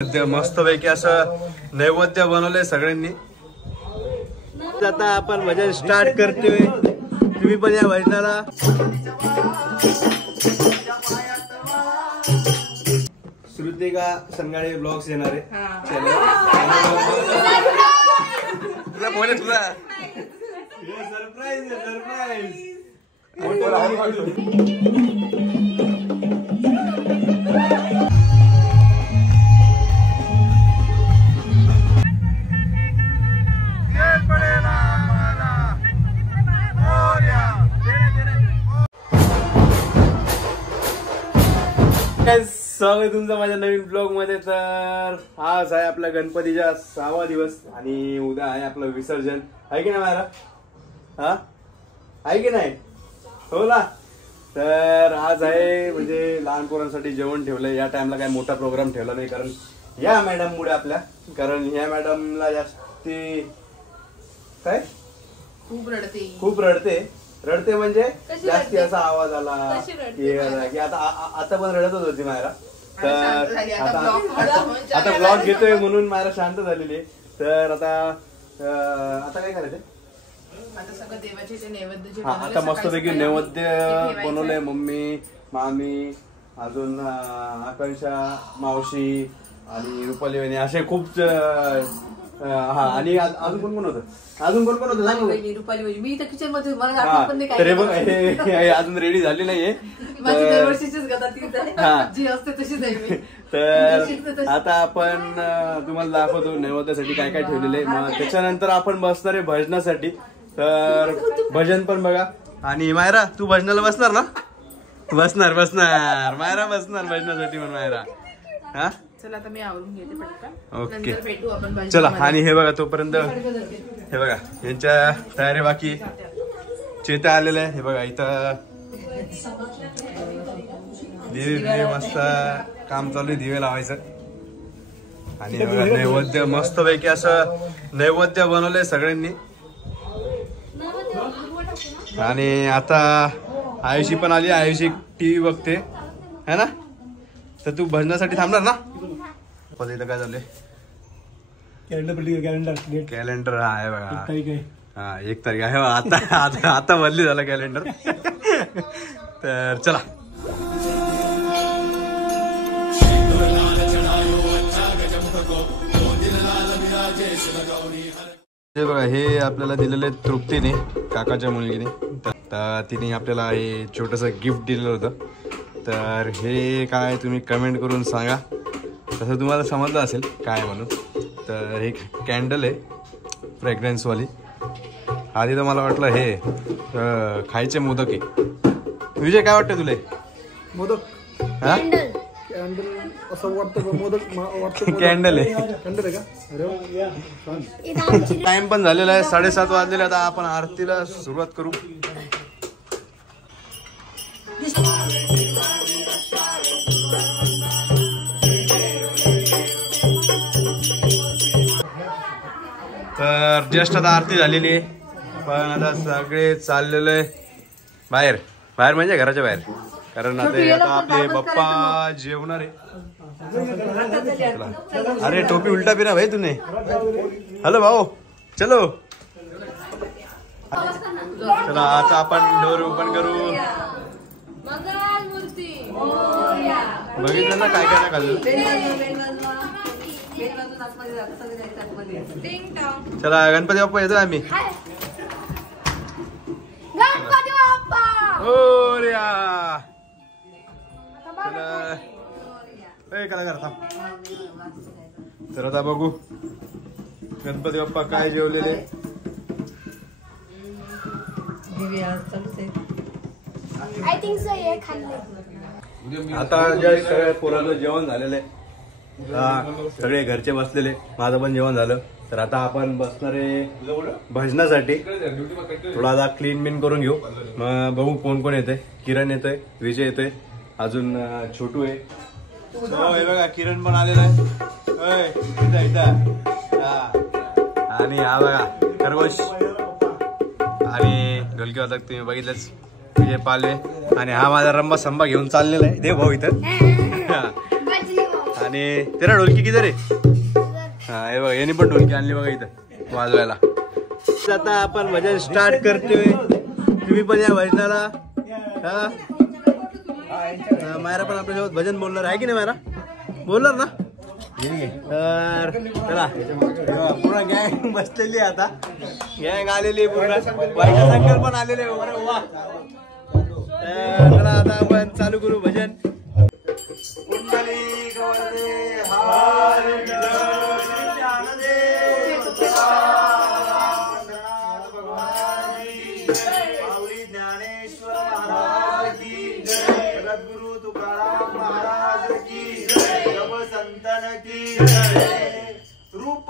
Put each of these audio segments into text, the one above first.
मस्त पैकी असं नैवेद्य बनवलंय सगळ्यांनी। आता आपण भजन स्टार्ट करतोय, तुम्ही पण या भजनाला। श्रुतिका संगाळे ब्लॉग्स येणार आहे। तुला बोल तुला सरप्राईज सरप्राईज। स्वागत तुमचं माझ्या नवीन ब्लॉग मध्ये। तर आज आहे आपला गणपतीचा 6वा दिवस आणि उद्या आहे आपलं विसर्जन, आहे की नाही मायरा? हा आहे की नाही? हो ना। तर आज आहे म्हणजे लहान पोरांसाठी जेवण ठेवलंय। या टाइमला काय मोठा प्रोग्राम ठेवला नाही, कारण या मॅडम मुळे आपल्या, कारण या मॅडमला जास्ती काय खूप रडते म्हणजे जास्ती असा आवाज आला की आता पण रडतच होती मायरा। तर आता ब्लॉग घेतोय म्हणून मायरा शांत झालेली आहे। तर आता काय करायचं? आता मस्तपैकी नैवेद्य बनवलंय मम्मी, मामी, अजून आकांक्षा मावशी आणि रुपाली वहिनी, असे खूप हा। आणि अजून कोण होतं? अजून कोण होतं सांग। मी तर किचन मध्ये मला आठवण पण नाही काय। बघ हे अजून रेडी झाली नाहीये, माझी दरवर्षीचीच गदा तीच आहे जी असते तशीच आहे। तर आता आपण तुम्हाला दाखवतो नैवेद्यासाठी काय काय ठेवलेले। मग त्याच्यानंतर आपण बसणार आहे भजनासाठी। तर भजन पण बघा। आणि मायरा तू भजनाला बसणार ना? बसणार मायरा बसणार भजनासाठी पण मायरा। हा चला आता मी आवरून घेते पटकन, ओके नंतर भेटू आपण। चला। आणि हे बघा तोपर्यंत हे बघा यांच्या तयारी बाकी। चेता आलेलं आहे, हे बघा इथं दिवे मस्त काम चालू आहे, दिवे लावायचं। आणि हे बघा नैवेद्य मस्त पैकी असं नैवेद्य बनवलंय सगळ्यांनी। आणि आता आयुषी पण आली, आयुषी टीव्ही बघते है ना। तर तू भजनासाठी थांबणार ना? इथं काय झालंय? कॅलेंडर आहे बघा, हा 1 तारीख आहे। आता बदली झालं कॅलेंडर। तर चला। हे बघा हे आपल्याला दिलेले तृप्तीने, काकाच्या मुलगीने। तर तिने आपल्याला हे छोटस गिफ्ट दिलेलं होतं। तर हे काय तुम्ही कमेंट करून सांगा, तसं तुम्हाला समजलं असेल काय म्हणून। तर हे कॅन्डल आहे फ्रेग्रन्सवाली। आधी तर मला वाटलं हे खायचे मोदक आहे। विजय काय वाटतं तुला? मोदक हा असं वाटतं मोदक कॅन्डल आहे। कॅन्डल आहे का? टाइम पण झालेला आहे, 7:30 वाजलेले। आता आपण आरतीला सुरुवात करू। तर जस्ट आता आरती झालेली आहे, पण आता सगळे चाललेले बाहेर म्हणजे घराच्या बाहेर, कारण आता आपले बाप्पा जेवणार आहे। अरे टोपी उलटा पिना भाई तूने। हॅलो भाऊ चलो। चला आता आपण डोर ओपन करू। बघितलं ना काय काय खाल्लं? चला गणपती बाप्पा येतोय आम्ही। तर आता बघू गणपती बाप्पा काय जेवलेले। आता ज्या पोराचं जेवण झालेलं आहे, सगळे घरचे बसलेले, माझं पण जेवण झालं। तर आता आपण बसणार आहे भजनासाठी। थोडा आता क्लीन बिन करून घेऊ, मग बघू कोण कोण येते। किरण येतोय, विजय येतोय, अजून छोटू आहे। हे बघा किरण पण आलेला आहे। आणि हा बघा खरगोश आणि ढोलकी वादक तुम्ही बघितलंच, विजय पालवे। आणि हा माझा रंबा संबा घेऊन चाललेला आहे, दे भाऊ इथं। आणि तेरा ढोलकी किती रे? हा हे बघा यांनी पण ढोलकी आणली बघा इथं वाजवायला. आता आपण भजन स्टार्ट करतोय. तुम्ही पण या भजनाला. हा मायरा पण आपल्यासोबत भजन बोलणार आहे की नाही? मायरा बोलणार ना? तर चला पूर्ण गँग बसलेली आता. गँग आलेली पूर्ण. वाईट शंकर पण आलेले. वा चला आता आपण चालू करू भजन. रूप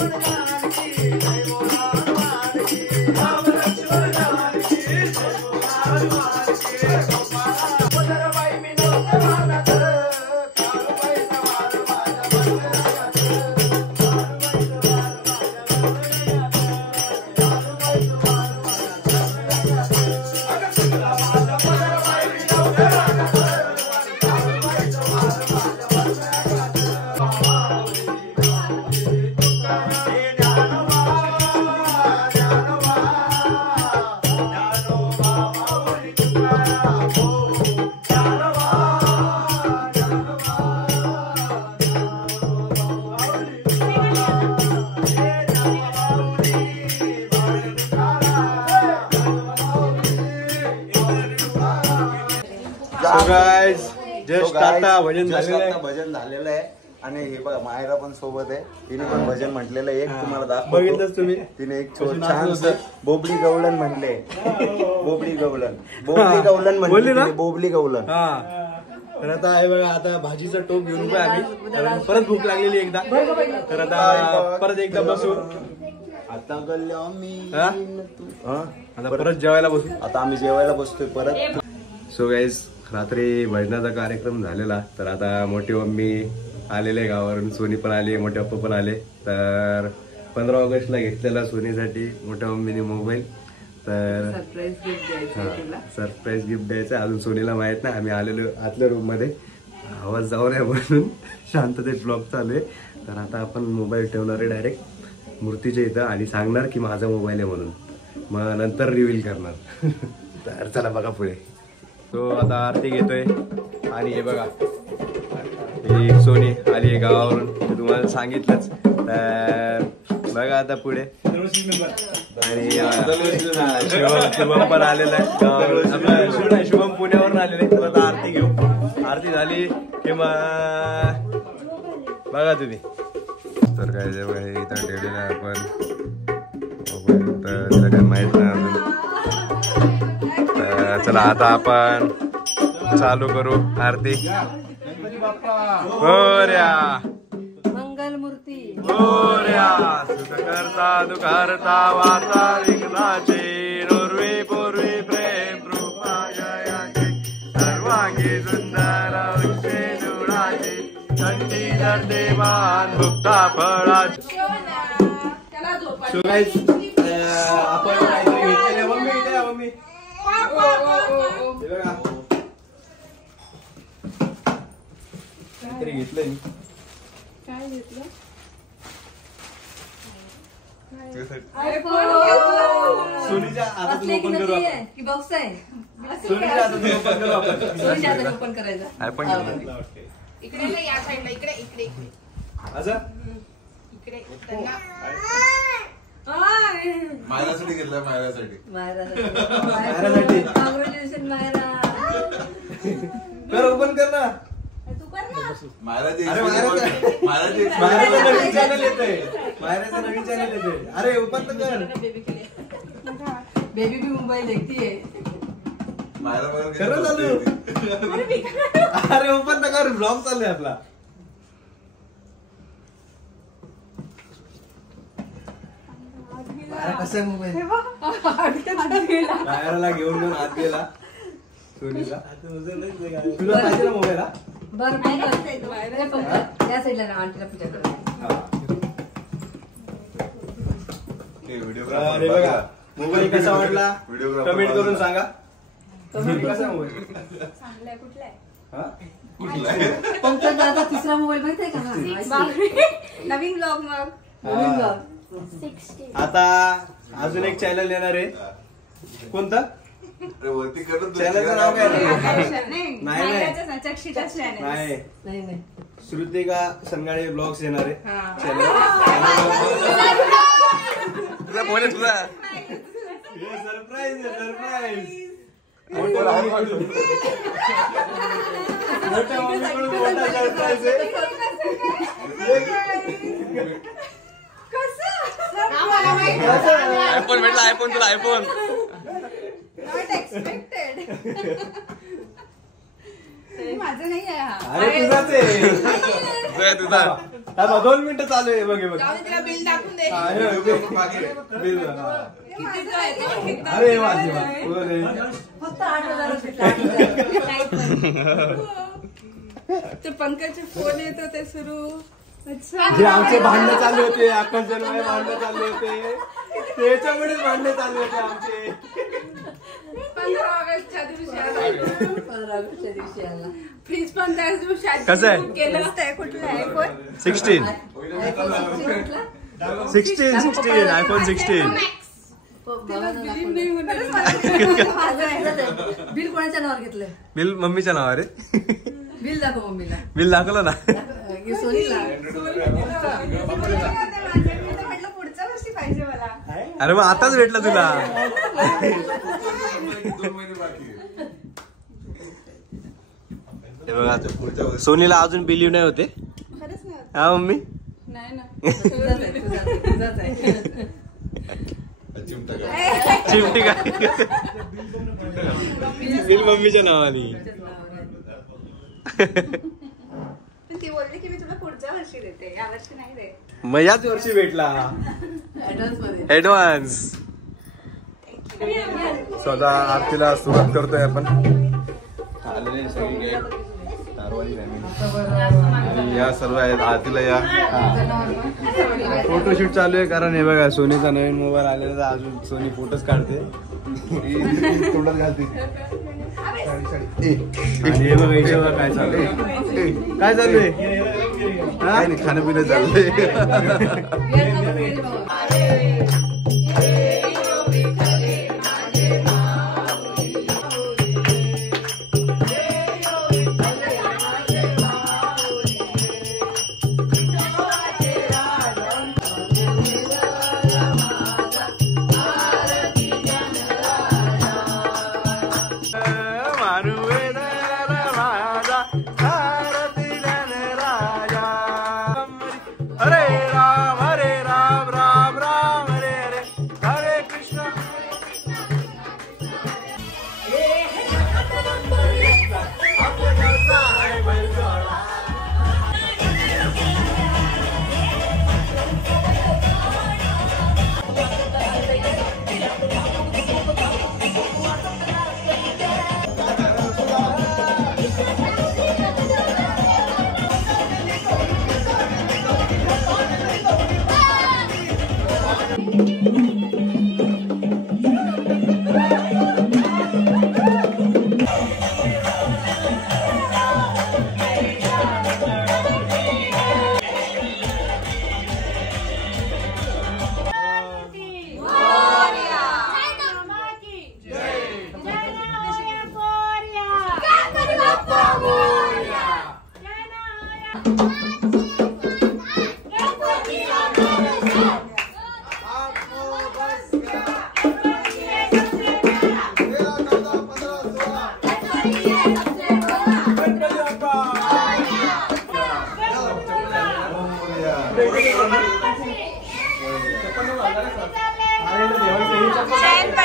Thank you. जस्ट आता भजन झालेलं आहे. भजन झालेलं आहे आणि हे बघा मायरा पण सोबत आहे. तिने पण भजन म्हटलेलं आहे. एक तुम्हाला दाखवतो. बघितलंच तुम्ही. तिने एक छान बोबडी गवलन म्हटले. बोबडी गवलन बोलली ना, बोबडी गवलन. हा तर आता आहे बघा, आता भाजीचा टोप घेऊन काय आम्ही, कारण परत भूक लागलेली एकदा, तर आता परत एकदा बसू. आता गल्ल्या मी आता परत जेवायला बसू. आता आम्ही जेवायला बसतोय परत. सो गाईज, रात्री भजनाचा कार्यक्रम झालेला, तर आता मोठी मम्मी आलेले गावावरून, सोनी पण आली, मोठे पप्पा पण आले. तर 15 ऑगस्टला घेतलेला सोनीसाठी मोठ्या मम्मीने मोबाईल, तर सरप्राईज गिफ्ट द्यायचं. सरप्राईज गिफ्ट द्यायचं. अजून सोनीला माहित नाही, आम्ही आलेलो आतल्या रूम मध्ये, आवाज जाऊ नये म्हणून शांततेत ब्लॉग चालू आहे. तर आता आपण मोबाईल ठेवणार आहे डायरेक्ट मूर्तीच्या इथं आणि सांगणार की माझा मोबाईल आहे म्हणून, मग नंतर रिव्हील करणार. तर चला बघा पुढे. तो आता आरती घेतोय आणि हे बघा, ही सोनी आली आहे गावावरून, ते तुम्हाला सांगितलंच. तर बघा आता पुढे. आणि शुभम पण आलेला आहे गावावरून, आपला शुभम पुण्यावरून आलेला आहे. तर आता आरती घेऊ. आरती झाली की मग बघा तुम्ही. तर काय जेव्हा हे इथं ठेवलेलं आहे आपण मोबाईल, तर तिला काही माहित नाही अजून. तर चला आता आपण चालू करू आरती. गोऱ्या मंगलमूर्ती गोऱ्या सुख करता दुखारता वाचा विघ्नाचे, नोरवी पूर्वी प्रेम रूपा जयाचे, सर्वांगी सुंदर विषे जुळाचे, थंडी धरते मान भुक्ता फळाचे. So guys, आपण काहीतरी घेतलेलं. मम्मी इथे या, मम्मी. काहीतरी घेतलंय मी. काय घेतलं? सोनीच्या आता तुम्ही ओपन करू आपण. की बॉक्स आहे? सोनीच्या आता तुम्ही ओपन करू आपण. सोनीच्या हाताने ओपन करायचं. आयफोन घेतला. इकडे नाही, या साईडला इकडे इकडे इकडे असं इकडे त्यांना मायरासाठी घेतलं, मायरासाठी. मायरासाठी. कॉंग्रॅच्युलेशन मायरा. कर ओपन कर ना. तू कर ना. मायराची अरे मायराचं नवीन चॅनल येतंय. मायराचं नवीन चॅनल येतंय. अरे ओपन तर कर. बेबी भी मोबाईल देखतीये. मायरा बघा किती खरं चालू. बसते. अरे ओपन तर कर, ब्लॉग चालू आहे आपला. कसा मोबाईल मायराला घेऊन आत गेला सोनीला. तुला पाहिजे ना मोबाईल? बरं त्या साईडला ना आंटीला पूजा करा. ते व्हिडिओ अरे बघा, मोबाईल कसा वाटला व्हिडिओग्राफर कमेंट करून सांगा. कसा मोबाईल चांगलाय. कुठला आहे? पंकज दादा तिसरा मोबाईल माहितीये का? नवीन ब्लॉग मग. नवीन ब्लॉग. आता अजून एक चॅनल येणार आहे. कोणता वरती करत चॅनलचं नाव काय नाही, नाही. नाही. चक्षिताच channel. नाही, नाही नाही. श्रुतिका संगाळे ब्लॉग्स येणार आहे हा. चॅनल. तुझा फोन आहे तुझा. Surprise surprise. आयफोन भेटला, आयफोन तुला, आयफोन. Not expected. माझं नाही आहे हा. अरे तुझाच आहे. तुझा. आता 2 मिनिटं चालू आहे. बघ बघ. जाऊ दे, तिला बिल टाकून दे. बिल हा. कितीचं आहे ते? अरे माझी अरे फक्त 8,000 भेटला. ते पंकजचे फोन येत होते सुरू. जे आमचे भांडणं चालू होते, आकाश जन्माय भांडणं चालू होते, त्याच्यामुळेच भांडणं चालू होते आमचे. 15 ऑगस्टच्या दिवशी आला. 15 ऑगस्टच्या दिवशी आला. फ्रीज पण त्याच दिवशी आज कसं आहे? बुक केलं असतं. कुठला आहे फोन? 16 iPhone 16 भेटला? 16 आयफोन 16. बिलीव नाही होणार. बिल कोणाच्या नावावर घेतलंय? बिल मम्मीच्या नावावर आहे. बिल दाखव मम्मीला. बिल दाखवलं ना. सोनीला. म्हटलं पुढच्या वर्षी पाहिजे मला. अरे मग आताच भेटलं तुला. 2 महिने बाकी आहे. हे बघा सोनीला अजून बिलीव्ह नाही होते खरंच नाही होत. हा मम्मी नाही ना तुझाच आहे, तुझाच आहे. चिमटा काय चिमटी काय बिल मम्मीच्या नावाने. पण ती बोलली की मी तुला पुढच्या वर्षी देते, या वर्षी नाही दे. मग याच वर्षी भेटला Advance मध्ये. ऍडव्हान्स. स्वतः आरतीला सुरुवात करतोय आपण. आलेले सगळी गेट तारवाली आणि या सर्व आहेत आरतीला या. फोटोशूट चालू आहे कारण हे बघा सोनीचा नवीन मोबाईल आलेला तर अजून सोनी फोटोच काढते. तोंडात घालते. आणि हे बघा इथे बघा काय चालू आहे. काय चालू आहे? काय नाही खाणं पिणं चाललंय. हरे राम राम राम हरे हरे हरे कृष्ण. जयंत